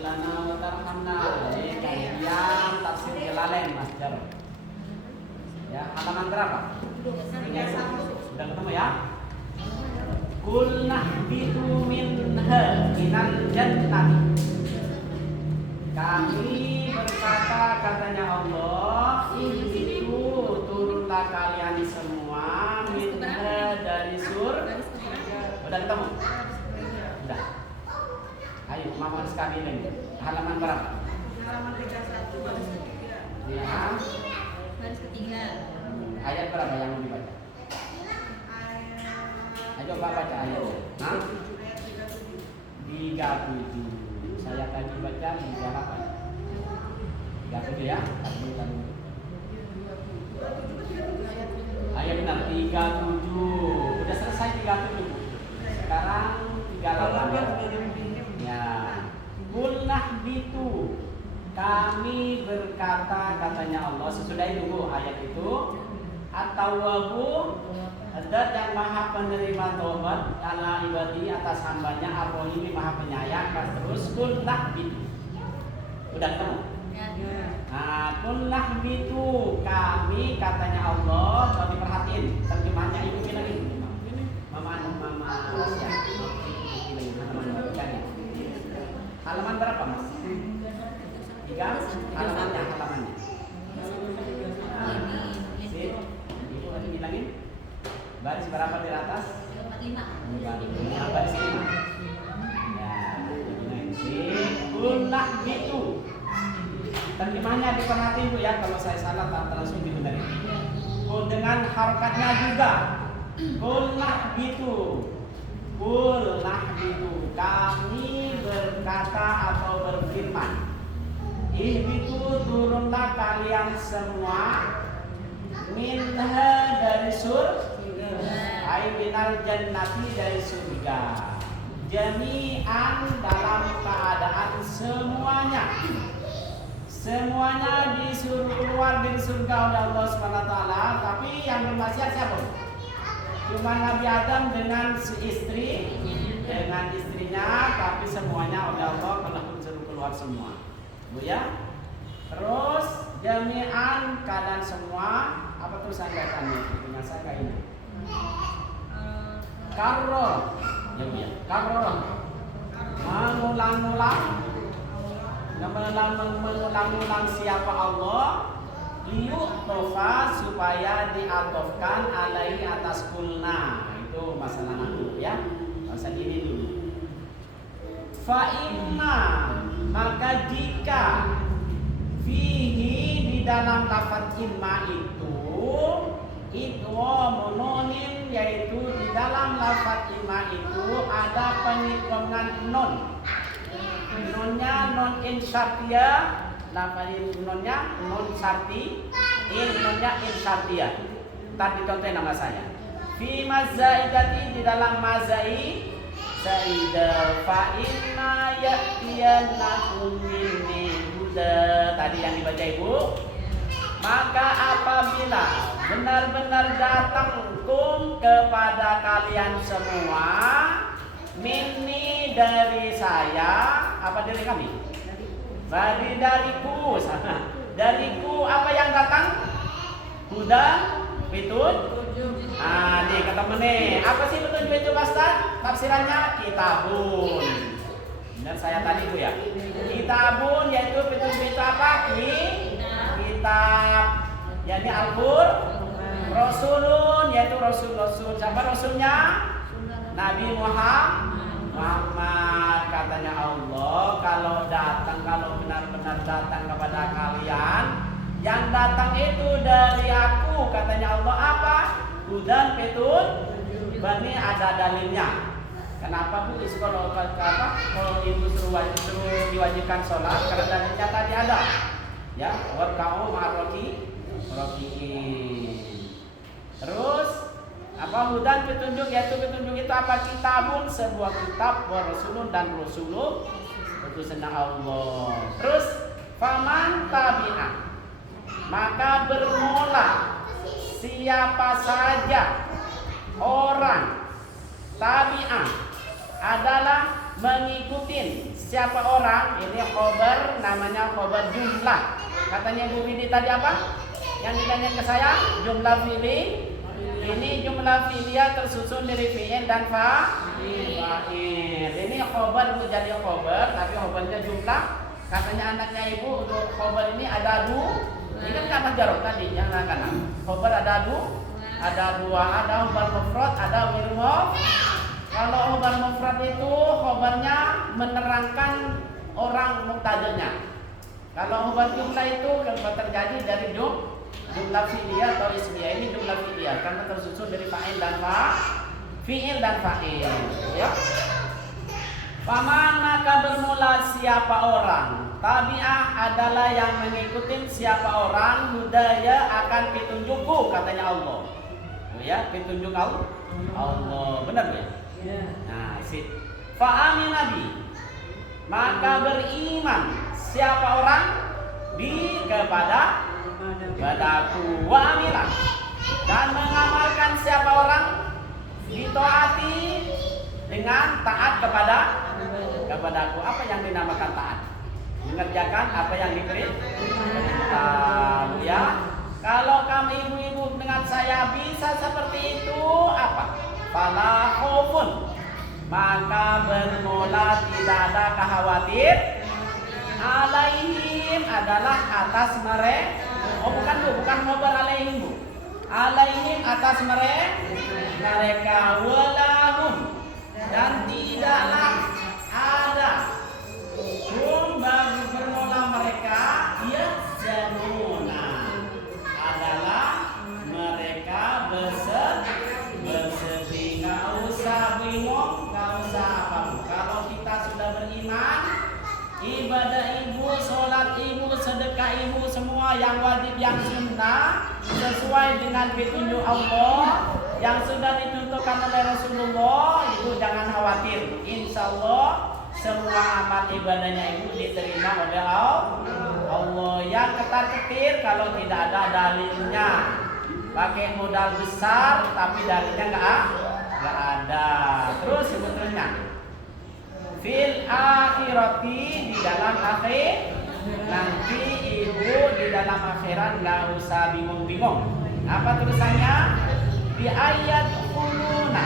Lana wa tarhamna. Ini kajian tafsir Jalalain Mas Jarod. Ya, halaman berapa? Sudah ketemu ya? Qul nahbitu minha minal jannati. Kami berkata katanya Allah, ihbitu turunlah kalian semua minha dari surga. Udah ketemu? Udah. Ayo, Mama sekali lagi. Halaman berapa? Halaman 31 baris ketiga. Ya. Baris ketiga. Ayat berapa yang mau dibaca? Ayo baca ayatnya. Hah? 37. Saya tadi baca 38. 37 ya? Ayat benar 37. Udah selesai 37. Sekarang 38. Ya. Qulnah bitu. Kami berkata katanya Allah sesudah itu ayat itu At-Tawwabu Zat yang maha penerima taubat ala ibadi atas hambanya Ar-Rahim maha penyayang. Pas terus qulnah bitu. Udah ketemu? Nah, qulnah bitu kami katanya Allah. Kalau diperhatiin terjemahannya ibu bilang ini. Mama ya. Halaman berapa Mas? 3 halamannya. Sip. Ibu tadi bilangin baris berapa di atas? 45. Baris 5. Ya, sip. Qulnah bitu. Terjemahnya diperhatiin Bu ya, kalau saya salah tak langsung dibenerin. Dengan harokatnya juga. Qulnah bitu. Qulnah bitu. Kami berkata atau berfirman. Ihbitu turunlah kalian semua minha dari surga. Ai minal jannati dari surga. Jami'an dalam keadaan semuanya. Semuanya disuruh keluar dari surga oleh Allah SWT. Tapi yang bermaksiat siapa? Cuma Nabi Adam dengan istri, dengan istrinya, tapi semuanya oleh Allah kalau disuruh keluar semua. Bu ya. Terus jami'an keadaan semua. Apa tulisan bacanya? Dengan saya kayak ini. Karor. Ya Bu ya. Karor. Mengulang-ulang siapa Allah liyu'tofa supaya diatofkan alai atas kulna. Itu masalah dulu ya. Masa ini dulu. Fa'inna maka jika fihi di dalam lafaz imma itu mononim, yaitu di dalam lafaz imma itu ada penyikongan non. Nonnya non insyartiyah, lafaz nonnya non syarti, nonnya insyartiyah. Tadi contoh nama saya. Fi mazaidati di dalam mazai Saida fa inna ya'tiyannakum minni huda. Tadi yang dibaca Ibu. Maka apabila benar-benar datangkum kepada kalian semua minni dari saya, apa dari kami? Dariku. Dariku apa yang datang? Huda, petunjuk. Ah, nih ketemu nih. Apa sih petunjuk itu Ustaz? Tafsirannya kitabun. Benar saya tadi Bu ya. Kitabun yaitu petunjuk itu apa? Kitab. Yani Al-Qur'an. Rasulun yaitu rasul. Siapa rasulnya? Nabi Muhammad. Katanya Allah, kalau benar-benar datang kepada kalian, yang datang itu dari aku, katanya Allah apa? Hudan petunjuk. Ini ada dalilnya. Kenapa Bu? Kalau ibu suruh diwajibkan sholat, karena dalilnya tadi ada. Ya, warka'u ma'roki. Terus apa hudan petunjuk, yaitu petunjuk itu apa? Kitabun, sebuah kitab, wa rasulun dan rasulun, utusan Allah. Terus faman tabi'ah, maka bermula siapa saja orang tabi'ah adalah mengikuti siapa orang. Ini khobar, namanya khobar jumlah. Katanya Bu Widi tadi apa? Yang ditanya ke saya, jumlah fi'li. Ini jumlah fi'liyah tersusun dari fi'il dan fa'il. Ini khobar menjadi khobar, tapi khobarnya jumlah. Katanya anaknya ibu untuk khobar ini ada dua. Ini kan kata jarok tadi yang akan. Khobar ada dua. Ada dua, ada khobar mufrad, ada ghair mufrad. Kalau khobar mufrad itu khobarnya menerangkan orang mubtada'nya. Kalau khobar jumlah itu terjadi dari jumlah fi'liyah atau ismiyah. Ini jumlah fi'liyah karena tersusun dari fa'il dan fi'il dan fa'il. Ya. Paman maka bermula siapa orang. Tabi'ah adalah yang mengikuti siapa orang. Hudaya akan petunjukku, katanya Allah. Ya, petunjuk Allah. Benar ya? Nah, isi. Fa'amin nabi. Maka beriman siapa orang kepadaku wa amilan, dan mengamalkan siapa orang ditaati dengan taat kepadaku. Apa yang dinamakan taat? Mengerjakan apa yang diperintah. Ya. Kalau kamu ibu-ibu dengan saya bisa seperti itu, apa? Fala khaufun, maka bermula tidak ada khawatir. Alaihim adalah atas mereka. Bukan khobar alaihim, Bu. Alaihim atas mereka walahum, dan tidaklah ada hum bagi bermula mereka yahzanuna, adalah mereka bersedih. Gak usah bingung, gak usah apa. Kalau kita sudah beriman, ibadah ibu, sholat ibu, sedekah ibu, semua yang wajib, yang sunnah, sesuai dengan petunjuk Allah yang sudah ditentukan oleh Rasulullah, ibu jangan khawatir. Insya Allah semua amal ibadahnya ibu diterima oleh Allah. Yang ketar-ketir kalau tidak ada dalilnya, pakai modal besar tapi dalilnya nggak ada. Terus sebetulnya fil akhirati, di dalam akhir nanti ibu di dalam akhirat nggak usah bingung-bingung. Apa tulisannya? Di ayat kuluna.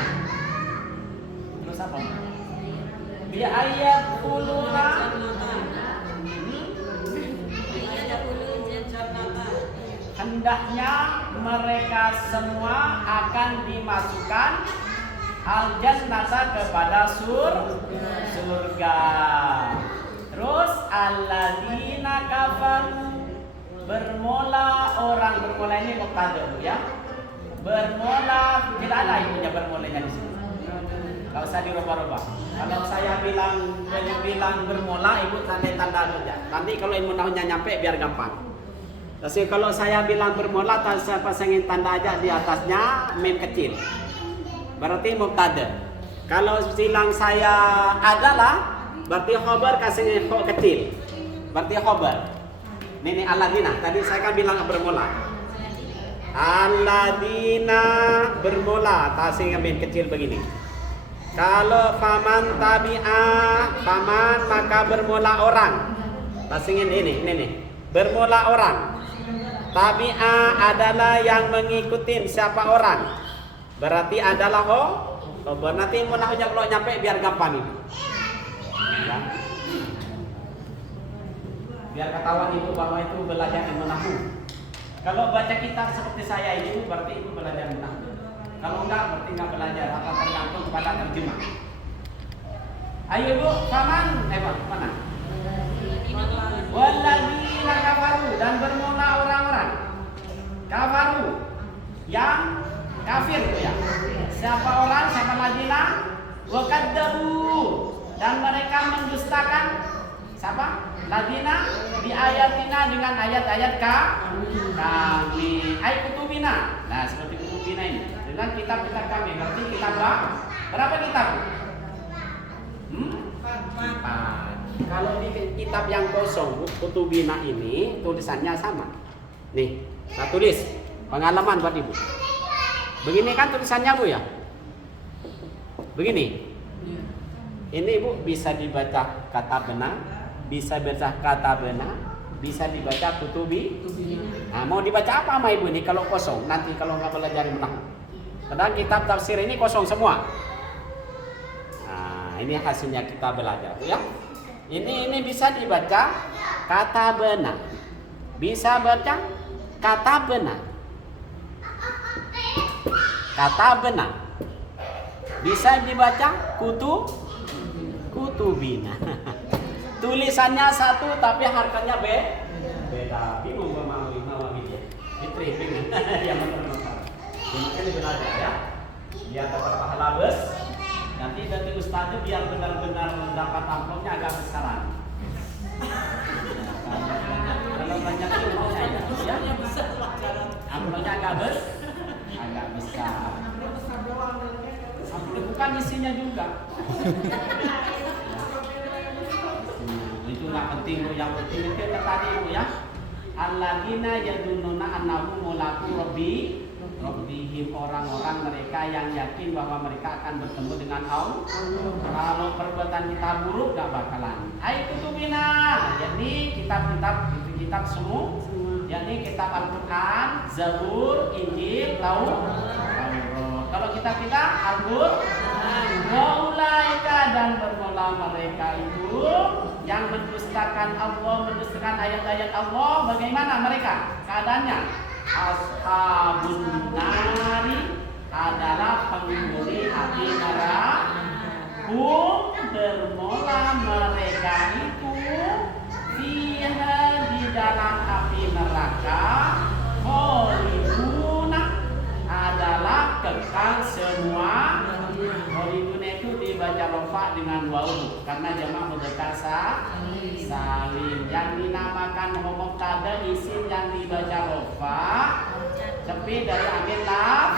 Terus apa? Di ayat kuluna. Hendaknya mereka semua akan dimasukkan al-jannata kepada surga. Terus alladzina kafaru, bermula orang, bermula ini mubtada ya. Bermula tidak ada ibunya bermulanya di sini. Enggak usah dirubah-rubah. Kalau saya bilang bermula, ibu tanda aja. Nanti kalau ibu tahunya nyampe biar gampang. Tapi kalau saya bilang bermula, saya pasangin tanda aja di atasnya mim kecil. Berarti mubtada. Kalau bilang saya adalah, berarti khobar kasih kho kecil. Berarti khobar. Ini alladzina. Tadi saya kan bilang bermula. Alladzina bermula, kasih mim kecil begini. Kalau faman tabi'ah, faman maka bermula orang. Pasangin ini nih. Bermula orang. Tabi'ah adalah yang mengikuti siapa orang. Berarti adalah khobar. Nanti munahnya kalau nyampe biar gampang ini. Ya. Biar ketahuan ibu bahwa itu belajar ilmu nahwu. Kalau baca kitab seperti saya ini berarti ibu belajar ilmu nahwu. Kalau enggak berarti enggak belajar, akan tergantung kepada terjemah. Ayo Bu, faman mana? Walladzina kafaru, dan bermula orang-orang kafaru yang kafir ya. Siapa orang? Siapa ladzina? Wa kadzabu, dan mereka mendustakan siapa? Ladzina di ayatina, dengan ayat-ayat kami. Ayat kutubina. Nah, seperti kutubina ini. Dengan kitab-kitab kami. Berarti kitab berapa kitab? 4. Kalau di kitab yang kosong kutubina ini tulisannya sama. Nih, saya tulis pengalaman buat ibu. Begini kan tulisannya Bu ya? Begini. Ini Ibu bisa dibaca kata benar, bisa baca kata benar, bisa dibaca kutubi. Nah, mau dibaca apa sama Ibu ini kalau kosong? Nanti kalau nggak belajar menang. Padahal kitab tafsir ini kosong semua. Nah, ini hasilnya kita belajar ya. Ini bisa dibaca kata benar. Bisa baca kata benar. Kata benar. Bisa dibaca kutubina. Tulisannya satu tapi harkanya beda. Bingung memahami dia. Fitri bingung. Yang benar-benar. Ini belajar ya. Biar dapat pahala bes. Nanti dari ustaz itu biar benar-benar mendapat amplopnya agak besaran. Kalau banyak ilmu saya ya. Amplopnya agak besar. Amplop bukan isinya juga. Itu nggak penting Bu, yang penting itu tadi Bu ya. Alladzina yadunnuna annahu mulaqu rabbihim, orang-orang mereka yang yakin bahwa mereka akan bertemu dengan Allah. Kalau perbuatan kita buruk gak bakalan. Kutubina, jadi kitab semua, yakni kitab Al-Quran, Zabur, Injil, Taurat. Kalau kita Al-Quran, Maulaika, dan bermula mereka itu yang mendustakan Allah, mendustakan ayat-ayat Allah. Bagaimana mereka keadaannya? Ashabun nari adalah penghuni api neraka. Bermula mereka itu fiha, di dalam api neraka. Khaliduna adalah kekal semua. Khaliduna itu dibaca rofa dengan wawu karena jamak mudzakkar salim. Yang dinamakan mubtada isim yang dibaca rofa sepi dari amil laf.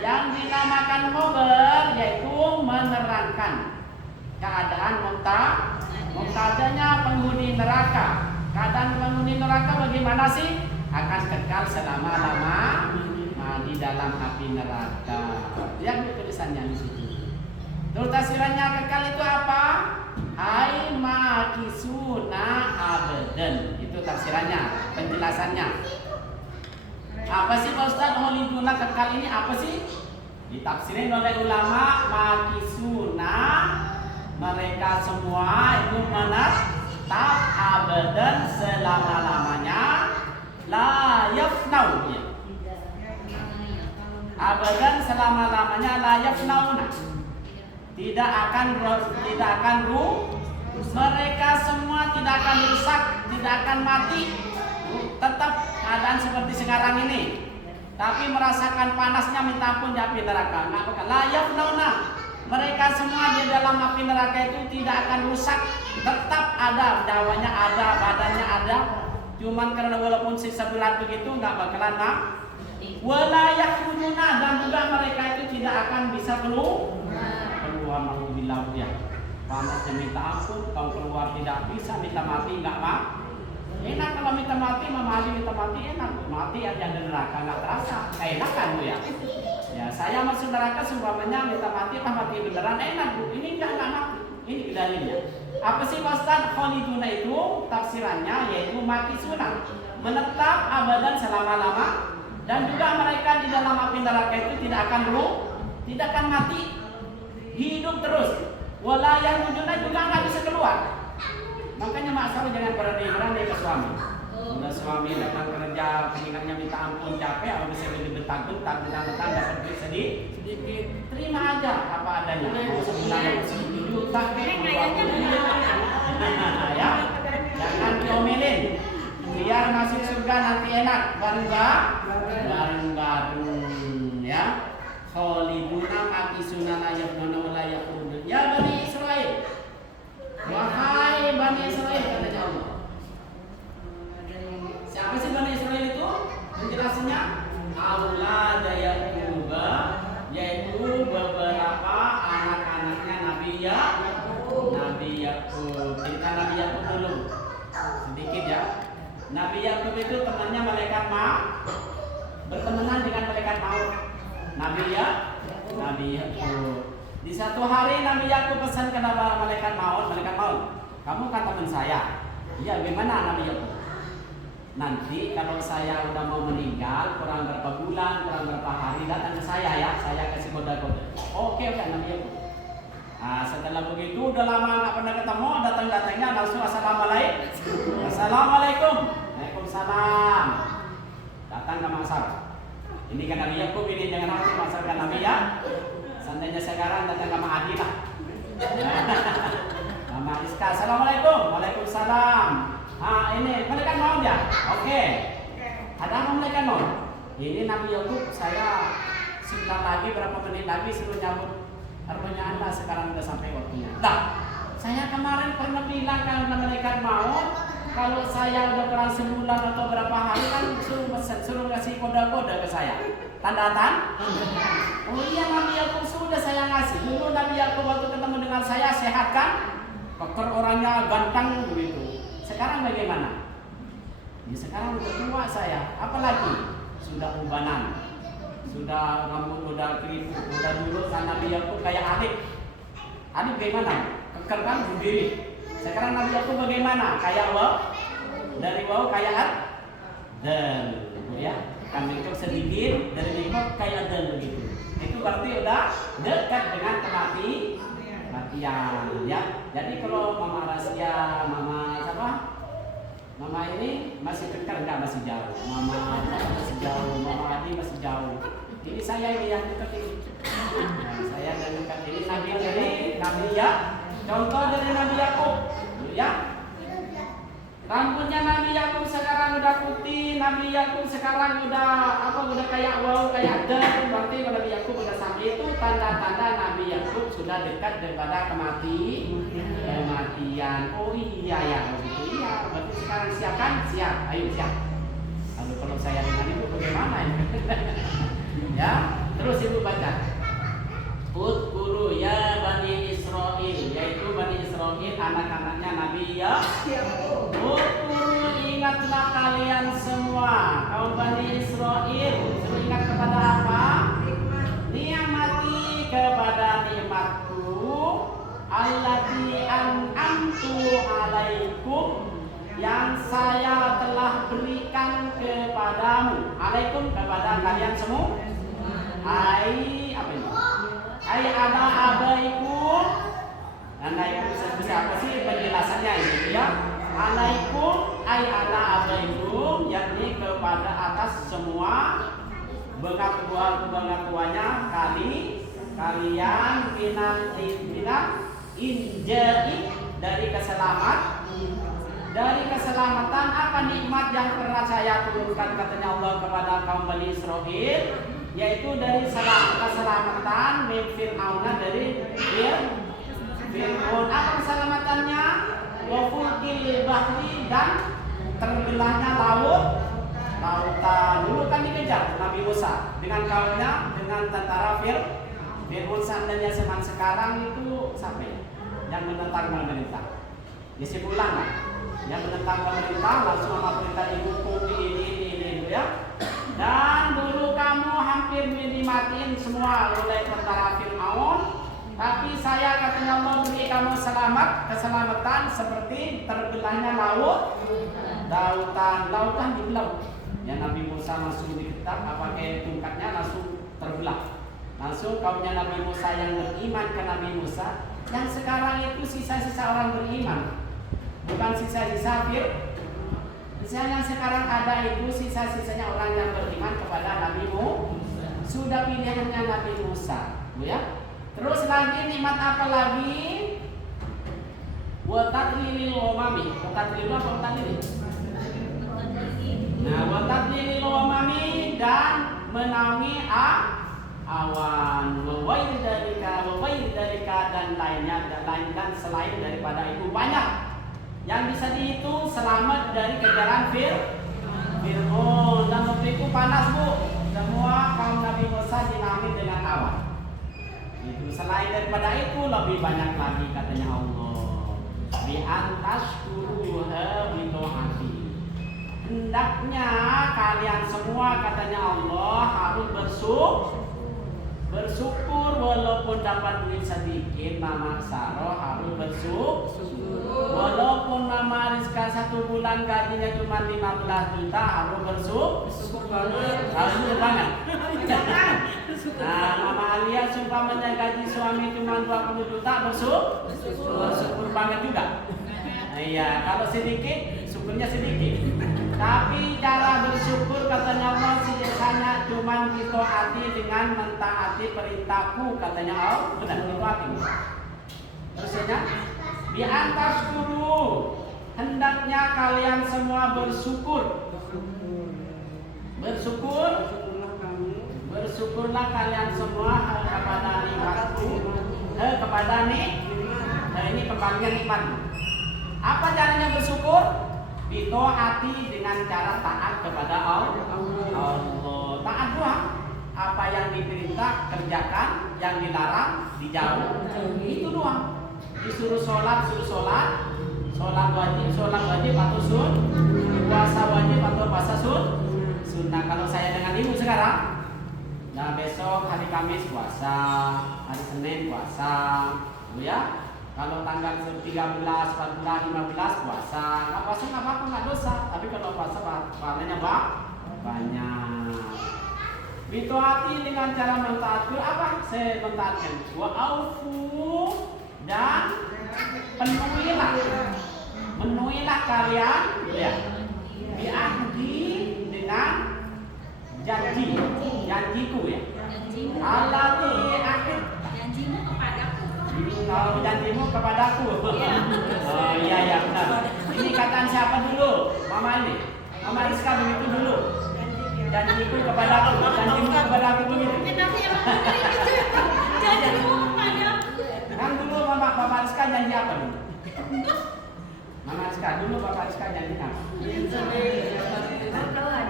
Yang dinamakan khobar yaitu menerangkan keadaan mubtadanya penghuni neraka. Keadaan penghuni neraka bagaimana sih? Akan kekal selama-lama di dalam api neraka. Yang tulisannya di situ. Terus tafsirannya kekal itu apa? Ai makisuna abadan. Itu tafsirannya, penjelasannya. Apa sih Pak Ustaz Khaliduna kekal ini apa sih? Ditafsirin oleh ulama makisuna, mereka semua itu menetap abadan selama-lamanya, la yafnau. Abadan selama-lamanya la yafnauna. Tidak akan mereka semua tidak akan rusak, tidak akan mati. Tetap keadaan seperti sekarang ini. Tapi merasakan panasnya minta ampun di api neraka. Layak nauna. Mereka semua di dalam api neraka itu tidak akan rusak. Tetap ada, nyawanya ada, badannya ada. Cuman karena walaupun sisa berat begitu nggak bakalan walayak kununa, dan juga mereka itu tidak akan bisa keluar nauzubillah ya. Panasnya minta ampun, kalau keluar tidak bisa, minta mati nggak enak. Kalau minta mati enak. Mati aja di neraka nggak terasa, enak kan Bu ya? Ya saya masuk neraka seumpamanya minta mati beneran enak Bu. Ini nggak mati. Ini dalilnya. Apa sih Ustaz Khaliduna itu? Tafsirannya yaitu mati sunah, menetap abadan selama-lama, dan juga mereka di dalam api neraka itu tidak akan mati, hidup terus. Walayah wujudnya juga nggak bisa keluar. Makanya masalah jangan berani ke suami. Udah suami datang kerja, pengingatnya minta ampun, capek, apa bisa bentak-bentak, dapat duit sedikit, terima aja apa adanya. Mau sebulan 10 juta, ya, jangan diomelin. Biar masuk surga nanti enak, bareng-bareng, ya. Khaliduna makisuna la yafnuna wa la yakhudun. Ya Bani Israel, wahai Bani Israel, kata Allah. Siapa sih Bani Israel itu? Penjelasannya aulad Yaqub, yaitu beberapa anak-anaknya Nabi Yaqub. Cerita Nabi Yaqub dulu sedikit ya. Nabi Yaqub itu temannya malaikat maut, bertemanan dengan malaikat maut. Nabi Yaqub. Di satu hari Nabi Yakub pesan kepada malaikat maut, kamu kan teman saya. Iya, gimana Nabi Yakub? Nanti kalau saya udah mau meninggal, kurang berapa bulan, kurang berapa hari, datang ke saya ya, saya kasih kode-kode. Oke Nabi Yakub. Nah, setelah begitu udah lama nggak pernah ketemu, datangnya langsung assalamualaikum. Waalaikumsalam. Datang ke Masar. Ini kan Nabi Yakub, ini jangan hati Masar kan Nabi ya. Seandainya sekarang datang ke Adi lah. Mama Iska, assalamualaikum. Waalaikumsalam. Ini malaikat maut ya? Oke. Ada apa malaikat maut? Ini Nabi Yakub, saya sebentar lagi, berapa menit lagi suruh nyambut artinya Anda, sekarang sudah sampai waktunya. Saya kemarin pernah bilang karena malaikat maut, kalau saya udah kurang sebulan atau berapa hari kan suruh kasih kode-kode ke saya. Tanda-tanda? Oh iya, Nabi Yakub sudah saya ngasih. Dulu Nabi Yakub waktu ketemu dengan saya sehat kan? Kotor orangnya ganteng begitu. Sekarang bagaimana? Ya sekarang udah tua saya. Apalagi sudah ubanan, sudah rambut udah keribu. Udah dulu kan Nabi Yakub kayak adik. Adik bagaimana? Keker kan berdiri. Sekarang Nabi Yakub bagaimana? Kayak wow. Dari wow kayak dan ya. Kan lingkup sedikit, dari lingkup kayak dan begitu. Itu berarti udah dekat dengan kematian ya. Jadi kalau Mama Rahasia, Mama siapa? Mama ini masih dekat enggak, masih jauh. Mama masih jauh, Mama Adi masih jauh. Ini saya ini yang dekat ini. Nah, saya yang dekat ini Nabi ya. Contoh dari Nabi Yakub ya. Rambutnya Nabi Yakub sekarang udah putih, Nabi Yakub sekarang udah kayak wow, kayak den. Berarti kalau Nabi Yakub udah sampai itu tanda-tanda Nabi Yakub sudah dekat daripada kematian. Oh iya ya, begitu iya. Berarti sekarang siap kan? Siap, ayo siap. Lalu kalau saya dengan ibu bagaimana ini? Ya, terus ibu baca. Udkuru ya Bani Israel, yaitu Bani Israel anak-anaknya Nabi Yakub. Udkuru, ingatlah kalian semua kaum Bani Israel. Suruh ingat kepada apa? Ni'mati, kepada nikmatku, allati an'amtu alaikum, yang saya telah berikan kepadamu. Alaikum, kepada kalian semua. Apa ini? Ai ada abaikum. Alaikum bisa apa sih penjelasannya ini ya? Alaikum ai ada abaikum, yakni kepada atas semua pengetahuannya kalian binat injai, dari keselamatan. Apa nikmat yang pernah saya turunkan katanya Allah kepada kaum Bani Israel, yaitu dari keselamatan min Fir'auna, dari Fir'aun. Apa keselamatannya? Wa fulkil bahri, dan terbelahnya lautan. Dulu kan dikejar Nabi Musa dengan kaumnya, dengan tentara Fir'aun. Seandainya zaman sekarang itu sampai yang menentang pemerintah, disebutlah lah, yang menentang pemerintah langsung sama perintah dihukum ini ya. Dan dulu kamu hampir dimatiin semua oleh tentara Fir'aun, tapi saya katanya Allah beri kamu keselamatan seperti terbelahnya lautan dibelah. Ya Nabi Musa langsung diketak, pakai tongkatnya langsung terbelah. Langsung kaumnya Nabi Musa yang beriman ke Nabi Musa, yang sekarang itu sisa-sisa orang beriman, bukan sisa-sisa yang sekarang ada itu sisa-sisanya orang yang beriman kepada Nabi Musa. Sudah pilihannya Nabi Musa, ya. Terus lagi nikmat apa lagi? Wa tadlilil umami. Tadlil apa tadlil? Nah, wa tadlilil umami, dan menangi awan, wa wail dalika, dan lainnya, dan selain daripada itu banyak yang bisa dihitung selamat dari kejaran Fir'aun. Dan waktu itu panas bu, semua kaum Nabi Musa dinamit dengan awan. Itu selain daripada itu lebih banyak lagi katanya Allah. Bi antashkuruha bi ta'ati. Hendaknya kalian semua katanya Allah harus bersyukur walaupun dapat duit sedikit. Mama Saro harus bersyukur. Walaupun Mama Rizka 1 bulan gajinya cuma 15 juta harus bersyukur. Harus banget. Nah, Mama Alia sumpamanya gaji suami cuma 20 juta bersyukur banget juga. Nah, iya, kalau sedikit syukurnya sedikit. Tapi cara bersyukur katanya Allah hanya cuma ditaati dengan mentaati perintahku katanya Allah. Benar, itu artinya. Terusnya di atas guru hendaknya kalian semua bersyukur. Bersyukurlah kalian semua kepada nikmatku, kepada ini pembagian nikmat. Apa caranya bersyukur? Ditaati dengan cara taat kepada Allah. Taat doang. Apa yang diperintah kerjakan, yang dilarang dijauh. Itu doang. Disuruh sholat, sholat wajib atau puasa wajib atau puasa sunnah. Kalau saya dengan ibu sekarang, nah besok hari Kamis puasa, hari Senin puasa, ya. Kalau tanggal 13, 14, 15 puasa, nggak puasa nggak apa-apa, nggak dosa. Tapi kalau puasa pahalanya banyak. Ditaati dengan cara mentaati apa? Saya mentaatkan. Wa aufu dan penuhilah kalian ya. Biahdi dengan janjiku ya. Alati akhir. Janjimu kepadaku. Kalau janjimu kepadaku. Oh iya benar. Ini kataan siapa dulu? Mama ini. Mama Rizka begitu dulu. Janjiku kepadaku. Janjimu kepadaku begitu. Janjimu kepadaku. Kan dulu Mama Rizka janji apa dulu? Mama Rizka dulu Bapak Rizka janji apa?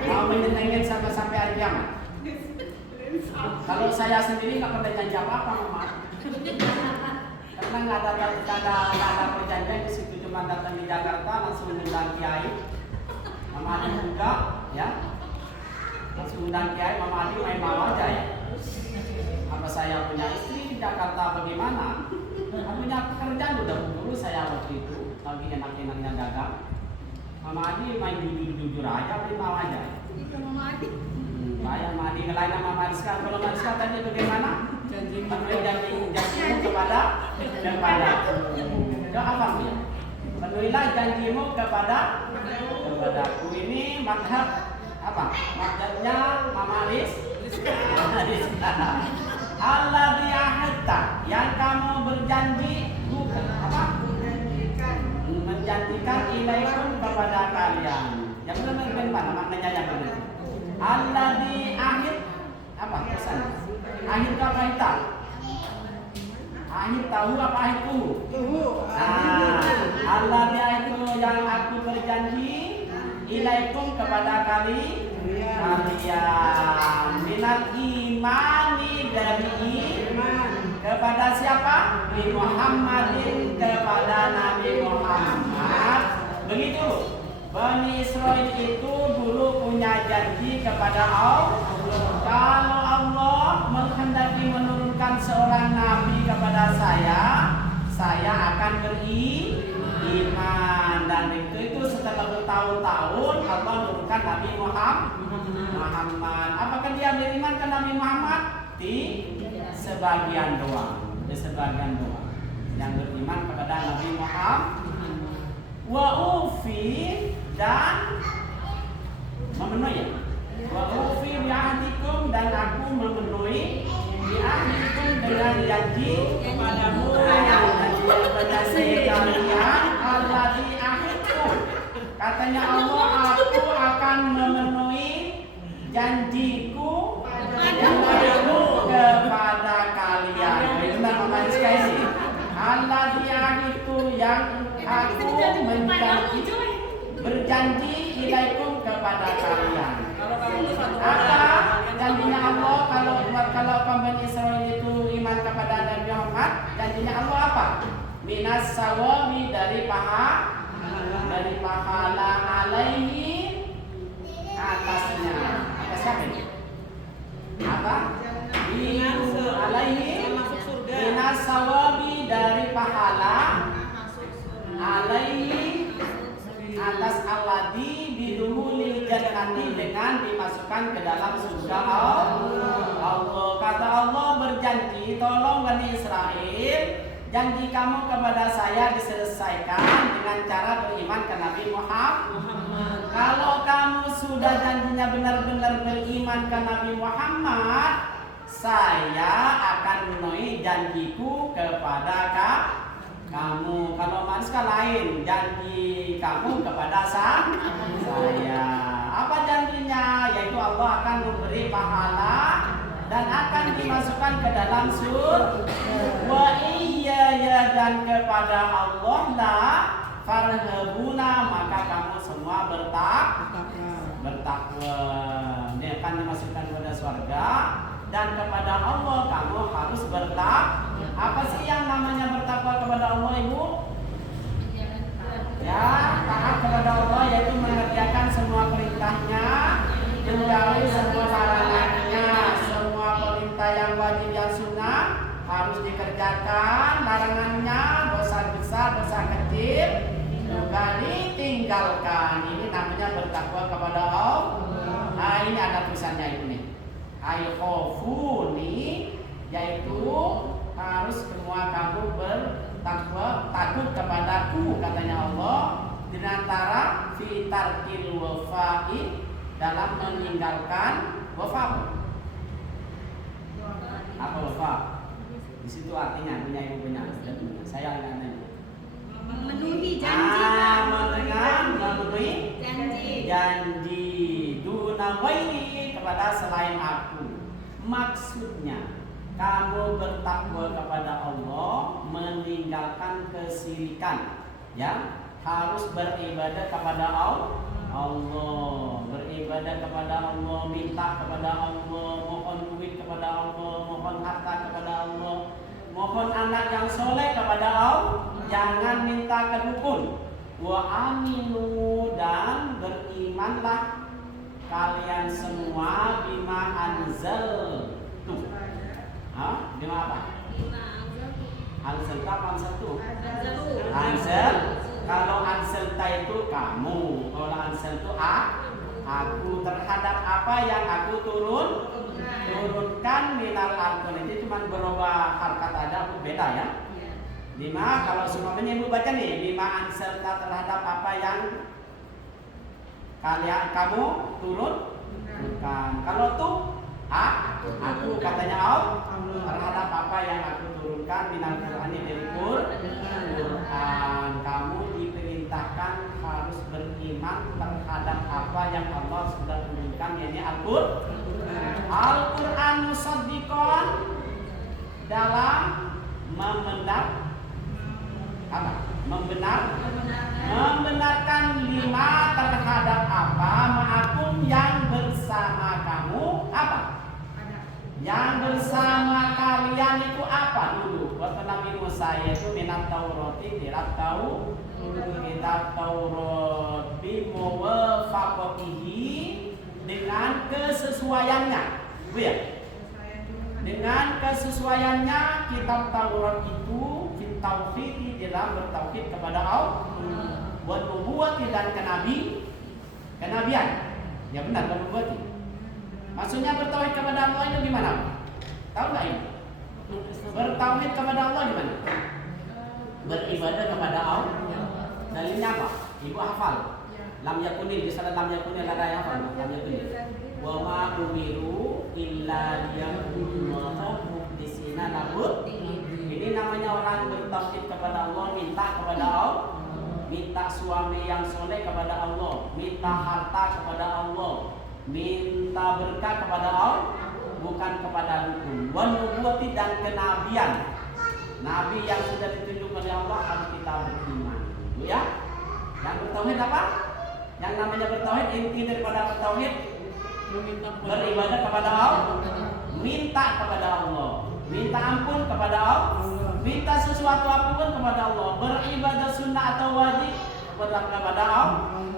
Mau menyenengin sampai hari kiamat. Kalau saya sendiri nggak pernah janji apa-apa Mama. Karena nggak ada perjanjian di situ, cuma datang di Jakarta langsung undang kiai. Mama Adi juga, ya. Langsung undang kiai, Mama Adi main mau aja ya. Apa saya punya istri di Jakarta bagaimana? Punya pekerjaan udah dulu saya waktu itu lagi enak-enaknya dagang. Mama Adi main jujur aja, main mau aja. Mama Adi. Bayang Mama Adi ngelain sama Mama Rizka. Kalau Mama Rizka tadi bagaimana? Penuhi janjimu kepada apa ya? Penuhilah janjimu kepadaku. Ini madhab apa? Madhabnya Mama Rizka. Allah diahadta yang kamu berjanji bukan apa? Menjanjikan ilaikum kepada kalian. Yang benar bagaimana maknanya yang benar? Allah diahid apa kesan? Ahid apa itu? Ahid tahu apa ahid tuh? Allah diahid yang aku berjanji ilaikum kepada kalian minal imani dari iman kepada siapa? Nabi Muhammadin kepada Nabi Muhammad. Begitu. Bani Israel itu dulu punya janji kepada Allah. Kalau Allah menghendaki menurunkan seorang nabi kepada saya akan beriman. Dan itu setelah bertahun-tahun Allah menurunkan Nabi Muhammad. Apakah dia beriman ke Nabi Muhammad? Sebagian doang. Yang beriman kepada Nabi Muhammad. Wa ufi dan memenuhi. Wa ufi bi'ahdikum dan aku memenuhi bi'ahdikum dengan janji kepadamu. Janji kalian alladzi ahidtu. Katanya Allah, aku akan memenuhi janjiku kepadamu kepada kalian. Benar Mama Rizka ini. Alladzi ahidtu yang aku berjanji ilaikum kepada kalian. Apa janjinya Allah kalau Bani Israel itu iman kepada Nabi Muhammad? Janjinya Allah apa? Minas sawabi dari pahala alaihi atasnya. Atas siapa ini? Apa? alladzi biduhulil jannati, dengan dimasukkan ke dalam surga Allah. Kata Allah berjanji, tolong Bani Israel, janji kamu kepada saya diselesaikan dengan cara beriman ke Nabi Muhammad. Kalau kamu sudah janjinya benar-benar beriman ke Nabi Muhammad, saya akan memenuhi janjiku kepada kamu. Kalau manusia lain, janji kamu kepada saya. Apa janjinya? Yaitu Allah akan memberi pahala dan akan dimasukkan ke dalam surga. Wa iya ya, dan kepada Allah lah farhabuna, maka kamu semua bertakwa. Dia akan dimasukkan kepada surga, dan kepada Allah kamu harus bertakwa. Apa sih yang namanya bertakwa kepada Allah, Ibu? Ya, taat kepada Allah yaitu mengerjakan semua perintahnya, menjauhi semua larangannya. Semua perintah yang wajib yang sunnah harus dikerjakan, larangannya dosa besar, dosa kecil juga ditinggalkan. Ini namanya bertakwa kepada Allah. Nah, ini ada tulisannya ini. Al-khawfuni, yaitu harus semua kamu bertakwa, takut kepadaku, katanya Allah, di antara fitarkil wafa'i, dalam meninggalkan wafa. Apa wafa? Di situ artinya punya ibu punya. Saya nggak nanya. Memenuhi janji. Memenuhi janji. Duna wairi, kepada selain aku. Maksudnya kamu bertakwa kepada Allah, meninggalkan kesirikan, ya, harus beribadah kepada Allah, beribadah kepada Allah, minta kepada Allah, mohon duit kepada Allah, mohon harta kepada Allah, mohon anak yang soleh kepada Allah, jangan minta ke dukun. Wa aminu, dan berimanlah kalian semua bima anzal tuh. Bima apa? Ansel apa ansel tuh? Ansel. Kalau anselta itu kamu, kalau ansel itu aku, terhadap apa yang aku turunkan minal Al-Quran. Itu cuma berubah harkat aja, aku beda ya. Bima, kalau semuanya ibu baca nih, bima anselta, terhadap apa yang kamu turunkan. Kalau tuh aku, katanya Allah, terhadap apa yang aku turunkan minal Quran, dari Quran. Kamu diperintahkan harus beriman terhadap apa yang Allah sudah turunkan, yakni Al-Quran musaddiqon, dalam membenarkan lima terhadap apa ma'akum, yang bersama kamu, apa? Yang bersama kalian itu apa dulu? Waktu Nabi Musa itu minat Taurati, tidak tahu kitab Taurat bimuwafaqatihi, dengan kesesuaiannya, Bu ya? Dengan kesesuaiannya kitab Taurat itu fit tauhid, dalam bertauhid kepada Allah, wa nubuwati, dan kenabian. Ya benar, wa nubuwati. Maksudnya bertauhid kepada Allah itu gimana? Tahu nggak ini? Bertauhid kepada Allah gimana? Beribadah kepada Allah. Dalilnya apa? Ibu hafal. Lam yakunil, di sana lam yakunil ada yang hafal. Lam yakunil. Wa ma umiru illa liya'budullaha mukhlishina lahu. Ini namanya orang bertauhid kepada Allah, minta kepada Allah, minta suami yang soleh kepada Allah, minta harta kepada Allah, minta berkah kepada Allah, bukan kepada dukun. Wa nubuwati, dan kenabian. Nabi yang sudah ditunjuk oleh Allah harus kita beriman. Ya? Yang bertauhid apa? Yang namanya bertauhid, inti daripada bertauhid beribadah kepada Allah, minta kepada Allah, minta ampun kepada Allah, minta sesuatu apapun kepada Allah, beribadah sunnah atau wajib kepada Allah,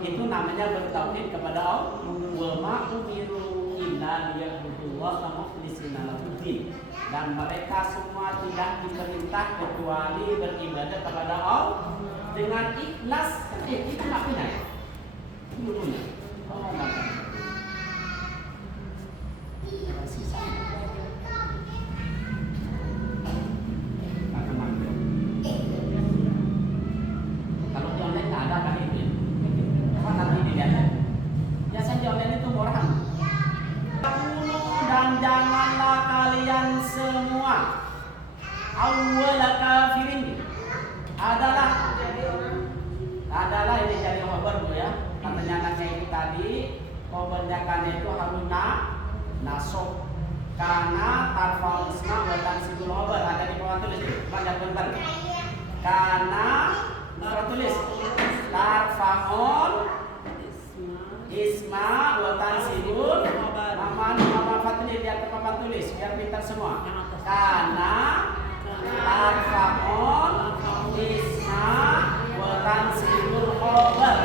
itu namanya bertauhid kepada Allah. Wa ma umiru illa liya'budullaha mukhlishina lahuddin, dan mereka semua tidak diperintah kecuali beribadah kepada Allah dengan ikhlas. Itu nggak punya. Khobarnya kana itu harus nasab. Kana tarfa'ul isma wa tansibul khobar. Ada di bawah tulis banyak bentar. Kana tulis tarfa'ul isma wa tansibul nama fatli di atas papan tulis biar pintar semua. Kana tarfa'ul isma wa tansibul khobar.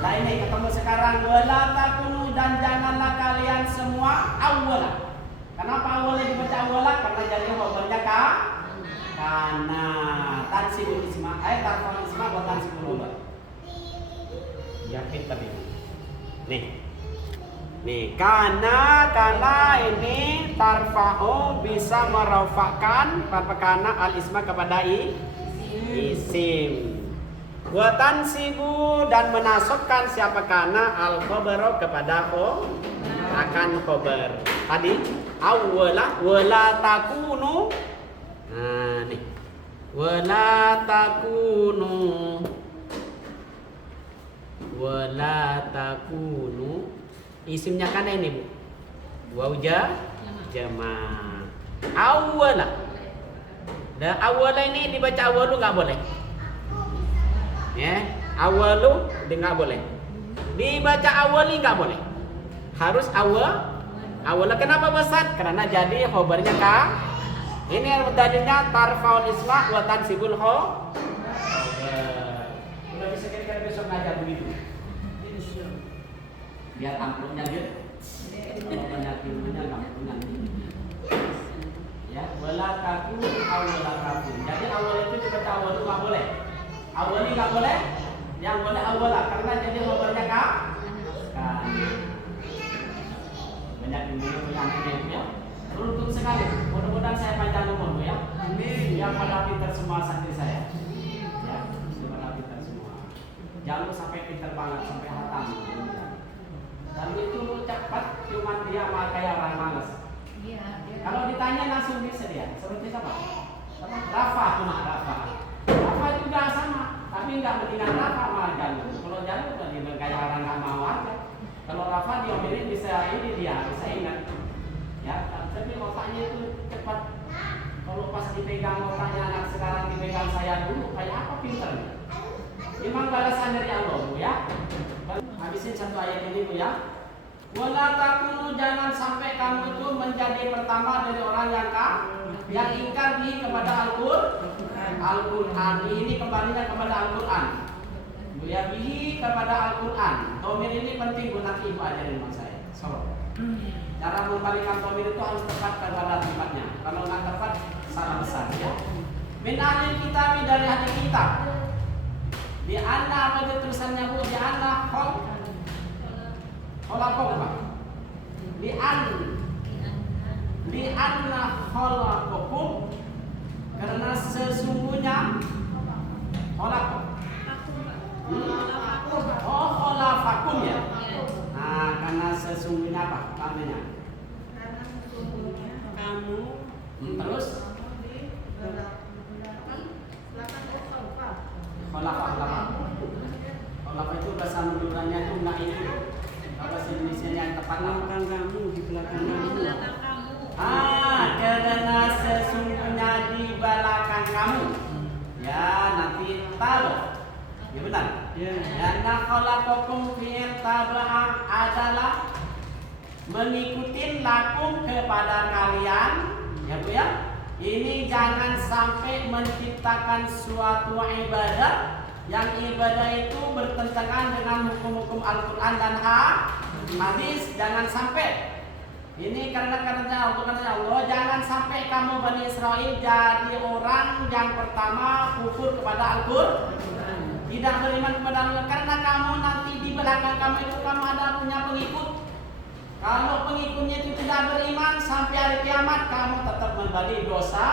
Nah ini ketemu sekarang. Wala takunu, dan janganlah kalian semua awwalan. Kenapa awalnya dibaca awalnya? Karena jadi khobarnya kana tansibul isma tarfa'ul isma wa tansibul khobar. Ya pintar ini. Nih kana ini tarfa'u bisa merafa'kan kana al isma kepada isim. Wa tansibu, dan menasabkan siapa kana al khabar kepada akan khabar. Tadi awwala wala takunu. Nah nih. Wala takunu. Isimnya kan ini, Bu. Waw jama. Awwala. Dan awwala ini dibaca awalu enggak boleh. Ya, awalu enggak boleh. Dibaca awali enggak boleh. Harus awal. Kenapa besar? Karena jadi khobarnya ini yang dalilnya tarfa'ul isma wa tansibul khobar. Udah bisa kira-kira besok ngajar begitu. Biar amplopnya gitu. Kalau banyak ilmunya amplopnya nanti. Ya, wala takun awala takun. Jadi awal itu dibaca awal itu enggak boleh. Awal ini enggak boleh. Yang boleh awala karena jadi khobarnya banyak ilmunya ya. Beruntung sekali. Mudah-mudahan saya panjang umur ya. Amin. Yang pada pintar semua santri saya. Ya, pada pintar semua. Jangan sampai pintar banget sampai hatam. Dan itu cepat, cuma dia kayak orang malas. Iya. Kalau ditanya langsung bisa dia. Seperti siapa? Rafa juga sama, tapi nggak mendingan Rafa malah Jalur. Kalau Jalur dia kayak orang nggak mau aja. Kalau Rafa diomelin bisa bisa ingat. Ya, tapi otaknya itu cepat. Kalau pas dipegang otaknya anak sekarang dipegang saya dulu, kayak apa pintarnya? Memang balasan dari Allah, Bu ya. Habisin satu ayat ini, Bu ya. Wala takunu, jangan sampai kamu itu menjadi pertama dari orang yang ingkar kepada Al-Qur'an. Ini kembalinya kepada Al-Qur'an. Bu ya, bihi kepada Al-Qur'an. Domir ini penting, Bu, nanti Ibu ajarin sama saya. Cara membalikan domir itu harus tepat kepada tempatnya. Kalau nggak tepat, salah besar ya. Min ahli kitab, dari ahli kitab. Di anna apa itu tulisannya, Bu? Di anna khalaqakum. Di anna khalaqakum, karena sesungguhnya khalaqakum. Khalafakum ya. Nah, karena sesungguhnya apa? Artinya? Karena sesungguhnya kamu terus Khalafa itu bahasa Maduranya itu enggak itu. Bahasa Indonesia yang tepat belakang kamu, di belakang kamu. Karena sesungguhnya di belakang kamu. Ya, nanti tahu. Ya benar. Karena khalaqakum fi'il taba'ah adalah mengikuti lakum kepada kalian, ya Bu ya. Ini jangan sampai menciptakan suatu ibadah yang ibadah itu bertentangan dengan hukum-hukum Al-Qur'an dan hadis. Jangan sampai. Ini karena Allah, jangan sampai kamu Bani Israel jadi orang yang pertama kufur kepada Al-Qur'an. Tidak beriman kepada Allah, karena kamu nanti di belakang kamu itu kamu ada punya pengikut. Kalau pengikutnya itu tidak beriman, sampai hari kiamat kamu tetap memberi dosa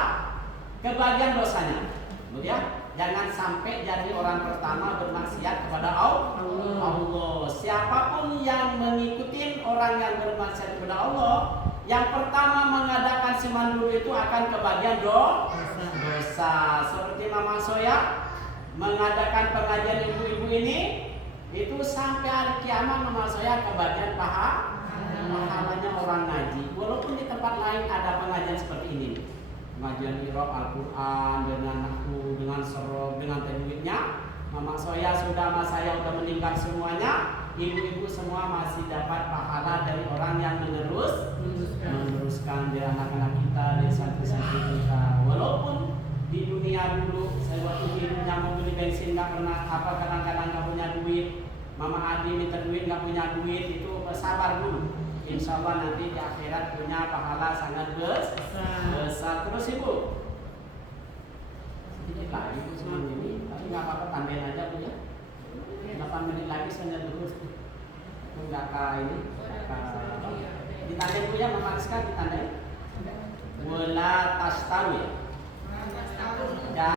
kebagian dosanya. Ya, jangan sampai jadi orang pertama bermaksiat kepada Allah. Siapapun yang mengikuti orang yang bermaksiat kepada Allah, yang pertama mengadakan semandul itu akan kebagian dosa. Seperti Mama Soya mengadakan pengajian ibu-ibu ini, Itu sampai hari kiamat nama saya kebagian pahalanya orang ngaji. Walaupun di tempat lain ada pengajian seperti ini, pengajian Irob Al-Quran dengan nahwu, dengan sorob, dengan tajwidnya. Mama saya sudah meninggal semuanya. Ibu-ibu semua masih dapat pahala dari orang yang meneruskan dari anak-anak kita, dari santri-santri kita. Walaupun di dunia dulu saya waktu hidupnya mau beli bensin nggak pernah kadang-kadang nggak punya duit. Mama Adi minta duit nggak punya duit, itu sabar dulu. Insya Allah nanti di akhirat punya pahala sangat besar. Terus ibu sedikit lagi bu cuma ini, tapi nggak apa-apa, tambahin aja bu ya. 8 menit lagi saya dulu. Enggak ini. Ditandain bu ya, Mama Rizka ditandain. Wala tastawi.